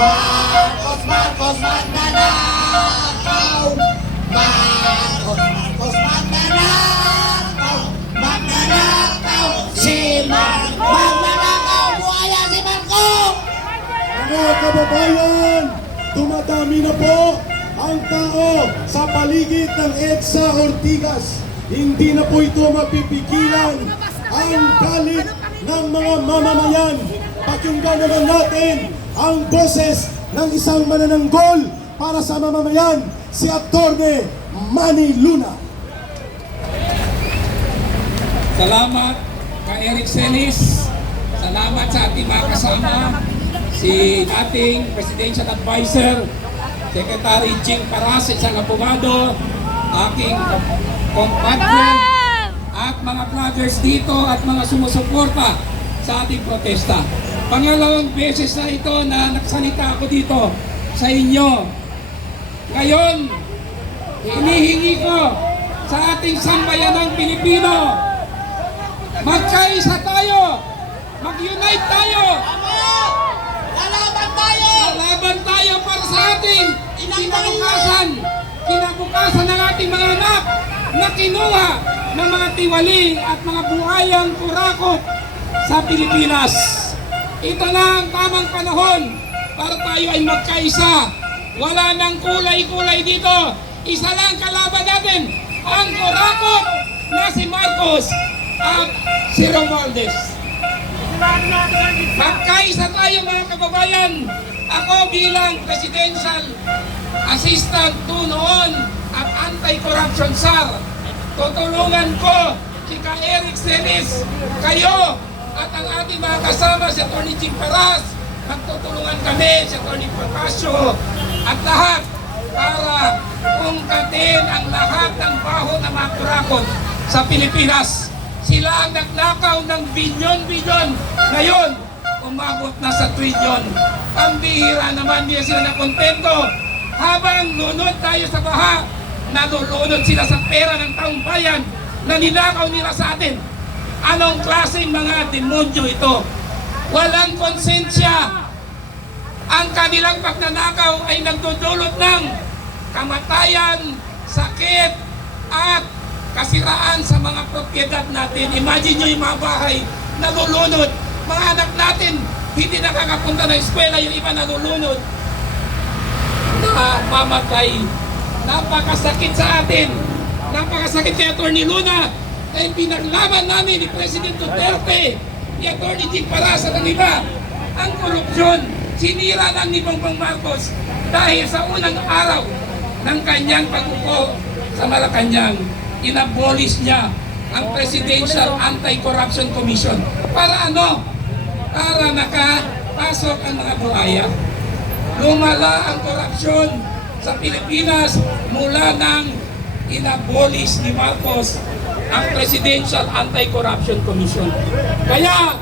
Marcos, Marcos, magnanakaw! Marcos, magnanakaw! Magnanakaw! Si Marcos! Magnanakaw! Buhaya si Marcos! Mga kababayan, dumadami na po ang tao sa paligid ng EDSA Ortigas. Hindi na po ito mapipigilan ang galit ng mga mamamayan. Pakinggan naman natin ang boses ng isang manananggol para sa mamamayan, si Atty. Manny Luna. Salamat kay Eric Celis. Salamat sa ating mga kasama, si ating Presidential Advisor, Secretary Ching Paras, isang abogado, aking compadre, at mga vloggers dito at mga sumusuporta sa ating protesta. Pangalawang beses na ito na nagsalita ako dito sa inyo. Ngayon, hinihingi ko sa ating sambayanang Pilipino, magkaisa tayo, mag-unite tayo, lalaban tayo para sa ating kinabukasan ng ating mga anak na kinuha ng mga tiwali at mga buhayang kurakot sa Pilipinas. Ito na ang tamang panahon para tayo ay magkaisa. Wala nang kulay-kulay dito. Isa lang kalaban natin, ang kurakot na si Marcos at si Romualdez. Magkaisa tayo mga kababayan. Ako bilang Presidential Assistant 2 noon at Anti-Corruption SAR, tutulungan ko si Eric Celis, kayo at ang ating mga kasama, si Atty. Ching Paras, magtutulungan kami, si Atty. Procasio at lahat para ungkatin ang lahat ng baho na mga kurakot sa Pilipinas. Sila ang nagnakaw ng bilyon-bilyon. Ngayon, umabot na sa trilyon. Ang bihira naman, niya sila na kontento. Habang lunod tayo sa baha, nalulunod sila sa pera ng taong bayan na ninakaw nila sa atin. Anong klaseng mga demonyo ito? Walang konsensya. Ang kanilang pagnanakaw ay nagdudulot ng kamatayan, sakit, at kasiraan sa mga propiedad natin. Imagine nyo yung mga bahay nalulunod. Mga anak natin hindi nakakapunta ng eskwela, yung iba nalulunod. Mamatay. Napakasakit sa atin. Napakasakit kay Atty. Luna. Dahil pinaglaban namin ni President Duterte, ni Atty. Ching Paras at ang iba, ang korupsyon. Sinira lang ni Bongbong Marcos dahil sa unang araw ng kanyang pag-upo sa Malacanang, inabolish niya ang Presidential Anti-Corruption Commission. Para ano? Para nakapasok ang mga buhaya. Lumala ang korupsyon sa Pilipinas mula nang inabolish ni Marcos ang Presidential Anti-Corruption Commission. Kaya,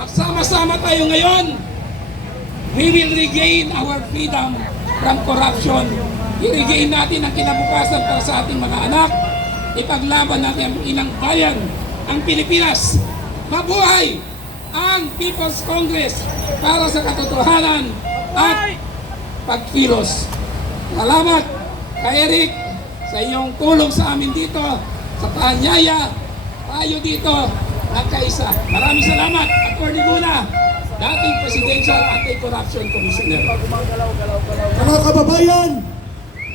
magsama-sama tayo ngayon. We will regain our freedom from corruption. I-regain natin ang kinabukasan para sa ating mga anak. Ipaglaban natin ang ilang bayan, ang Pilipinas. Mabuhay ang People's Congress para sa katotohanan at pagkilos. Salamat kay Eric sa iyong tulong sa amin dito, sa paanyaya tayo dito nagkaisa. Maraming salamat, Atty. Luna, dating Presidential Anti-Corruption Commissioner. Mga kababayan,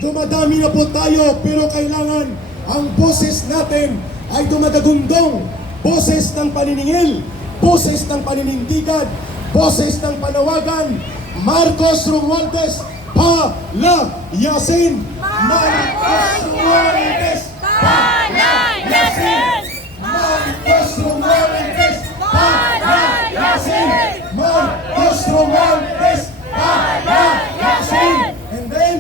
dumadami na po tayo, pero kailangan ang boses natin ay dumadagundong. Boses ng paniningil, boses ng paninindigan, boses ng panawagan. Marcos Romualdez, palayasin! Marcos Romualdez, palayasin! Marcos Romualdez, palayasin! Marcos Romualdez, palayasin! And then,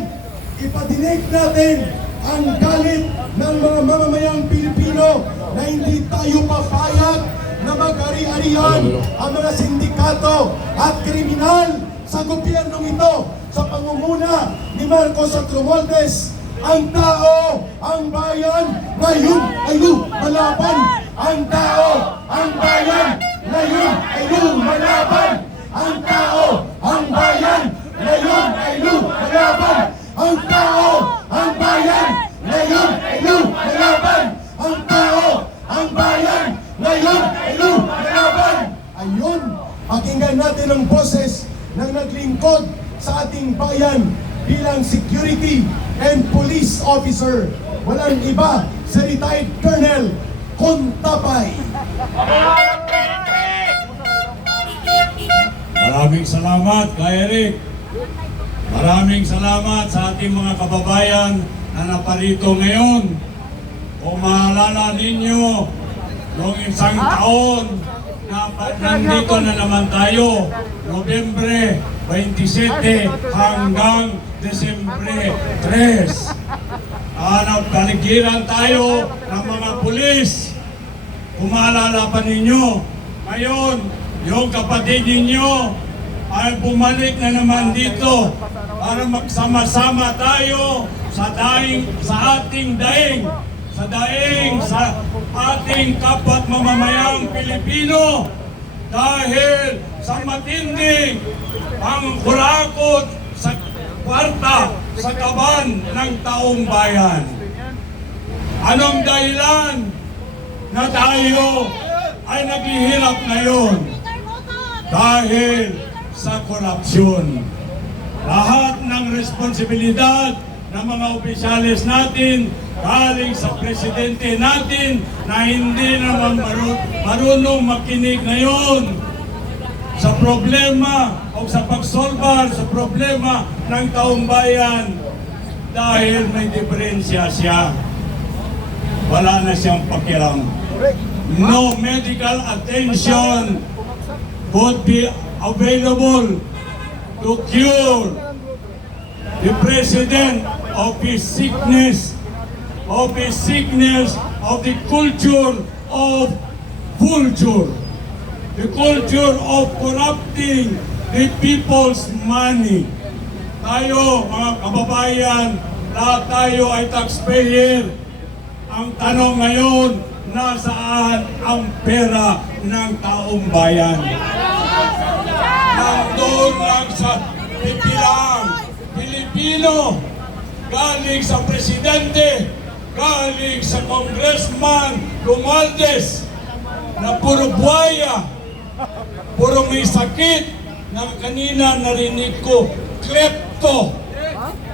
ipadinig natin ang galit ng mga mamamayang Pilipino na hindi tayo papayag na mag-ari-arihan ang mga sindikato at kriminal sa gobyernong ito sa pangunguna ni Marcos at Romualdez. Ang tao, ang bayan, ngayon ay lumalaban. Ang tao, ang bayan, ngayon ay lumalaban. Ang tao, ang bayan, ngayon kayo nalaban. Ayun, pakinggan natin ang boses ng naglingkod sa ating bayan bilang security and police officer. Walang iba sa retired Colonel Contapay. Maraming salamat kay Eric. Maraming salamat sa ating mga kababayan na naparito ngayon. Kung maalala ninyo, noong isang taon na nandito na naman tayo, Nobyembre 27 hanggang Desembre 3. Nagpaligiran tayo ng mga pulis. Kung maalala pa ninyo, ngayon, yung kapatid ninyo ay bumalik na naman dito para magsama-sama tayo sa ating daing sa ating kapat mamamayang Pilipino dahil sa matinding pangkurakot sa kwarta sa kaban ng taong bayan. Anong dahilan na tayo ay naghihirap ngayon? Dahil sa korupsyon. Lahat ng responsibilidad ng mga opisyalis natin galing sa presidente natin na hindi naman marunong makinig ngayon sa problema o sa pagsolbar sa problema ng taong bayan dahil may diferensya siya. Wala na siyang pakialam. No medical attention would be available to cure the president of his sickness of the culture of vulture, the culture of corrupting the people's money. Tayo, mga kababayan, lahat tayo ay taxpayer. Ang tanong ngayon, nasaan ang pera ng taong bayan? Nandun lang sa pipilang Pilipino, galing sa presidente, galing sa congressman Romualdez, na puro buhaya, puro may sakit, na kanina narinig ko,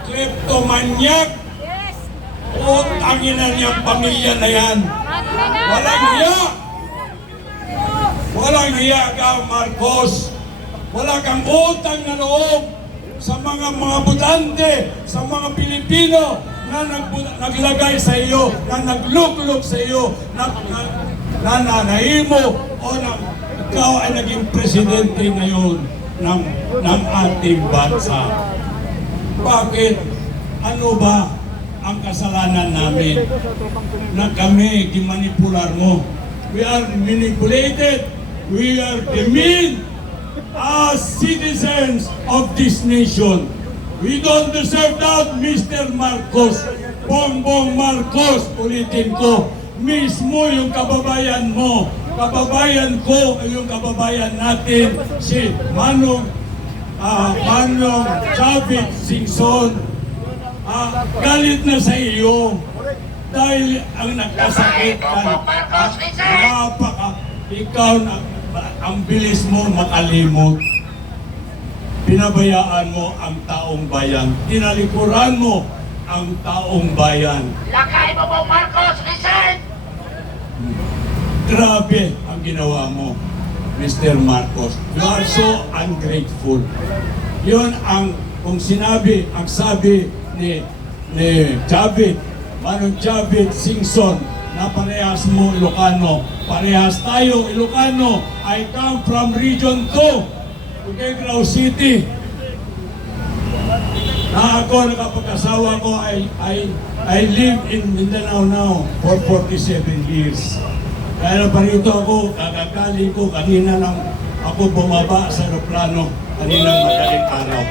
kleptomaniac, utangin na niyang pamilya na yan. Walang hiya! Walang hiya ka, Marcos! Wala kang utang na loob sa mga butante, sa mga Pilipino na naglagay sa iyo, na nagluklok sa iyo, na nanahimo o na ikaw ay naging presidente ngayon ng ating bansa. Bakit? Ano ba ang kasalanan namin na kami dimanipular mo? We are manipulated. We are demeaned as citizens of this nation. We don't deserve that, Mr. Marcos. Bongbong Marcos, ulitin ko, mismo yung kababayan mo, kababayan ko, yung kababayan natin, si Manong David Singson, galit na sa iyo dahil ang nagkasakit ikaw na ang bilis mo makalimot. Pinabayaan mo ang taong bayan. Tinalikuran mo ang taong bayan. Lakay mo po, Marcos! Resign! Grabe ang ginawa mo, Mr. Marcos. You are so ungrateful. Yun ang, kung sinabi, ang sabi ni David, Manong David Singson, na parehas mo Ilocano. Parehas tayo Ilocano. I come from Region 2. Tuguegarao City. Na ako, nakapag-asawa ko, I live in Mindanao now for 47 years. Kaya pa rito ako, kakagaling ko, kanina lang ako bumaba sa aeroplano, kaninang madaling araw.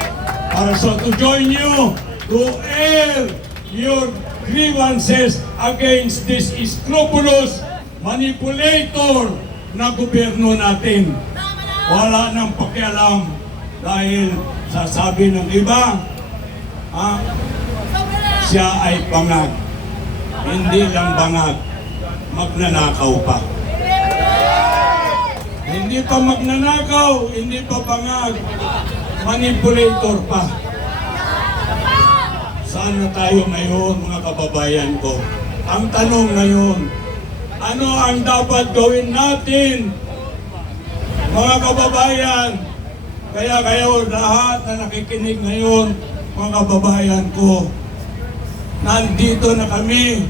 Para to join you, to air your grievances against this scrupulous manipulator na gobyerno natin. Wala nang pakialam dahil sasabi ng iba, siya ay bangag. Hindi lang bangag, magnanakaw pa. hindi pa magnanakaw, hindi pa bangag, manipulator pa. Saan na tayo ngayon, mga kababayan ko? Ang tanong ngayon, ano ang dapat gawin natin, mga kababayan? Kaya kayo lahat na nakikinig ngayon, mga kababayan ko, nandito na kami.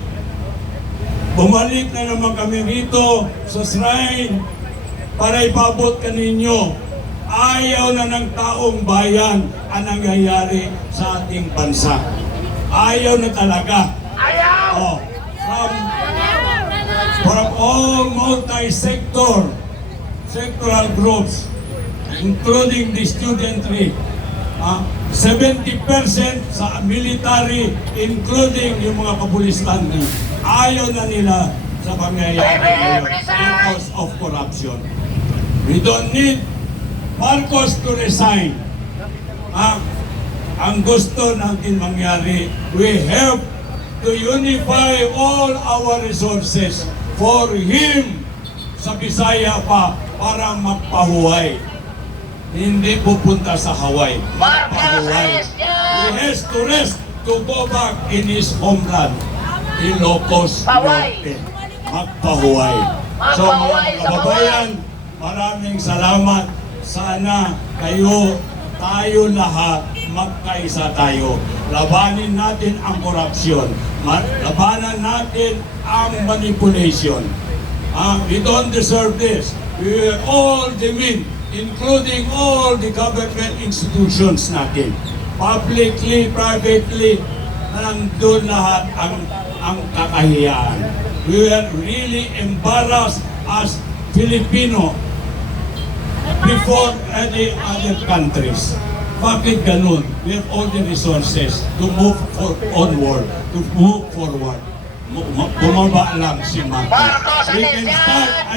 Bumalik na naman kami rito sa shrine para ipabot kaninyo. Ayaw na ng taong bayan ang nangyayari sa ating bansa. Ayaw na talaga. Ayaw! Oh, from all multi-sectoral groups, including the studentry, 70% sa military, including yung mga kapulisan, ayaw na nila sa pangyayari ngayon because of corruption. We don't need Marcos to resign. Ang gusto natin mangyari, we have to unify all our resources for him sa Bisaya pa para magpahuway. Hindi pupunta sa Hawaii. Magpahuway. He has to rest to go back in his homeland, Ilocos Norte. Magpahuway. So mga kababayan, maraming salamat. Sana kayo, tayo lahat, magkaisa tayo. Labanin natin ang korupsyon. Labanan natin ang manipulation. We don't deserve this. We are all the men, including all the government institutions natin. Publicly, privately, nandun lahat ang kakahiyaan. We are really embarrassed as Filipino before any other countries. Bakit ganun? We have all the resources to move onward, to move forward. Bumaba lang si Marcos. We can start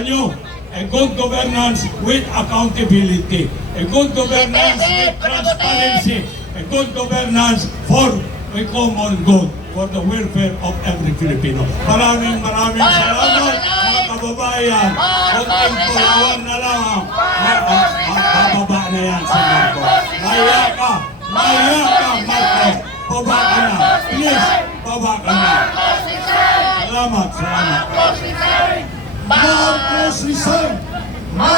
a good governance with accountability, a good governance with transparency, a good governance for a common good, for the welfare of every Filipino. Maraming salamat, mga kababayan. Konting pulawan na lang. Bababa na yan si Marcos. Maya ka, Marcos. Baba ka na. Please, baba ka na. Salamat. Marcos resign!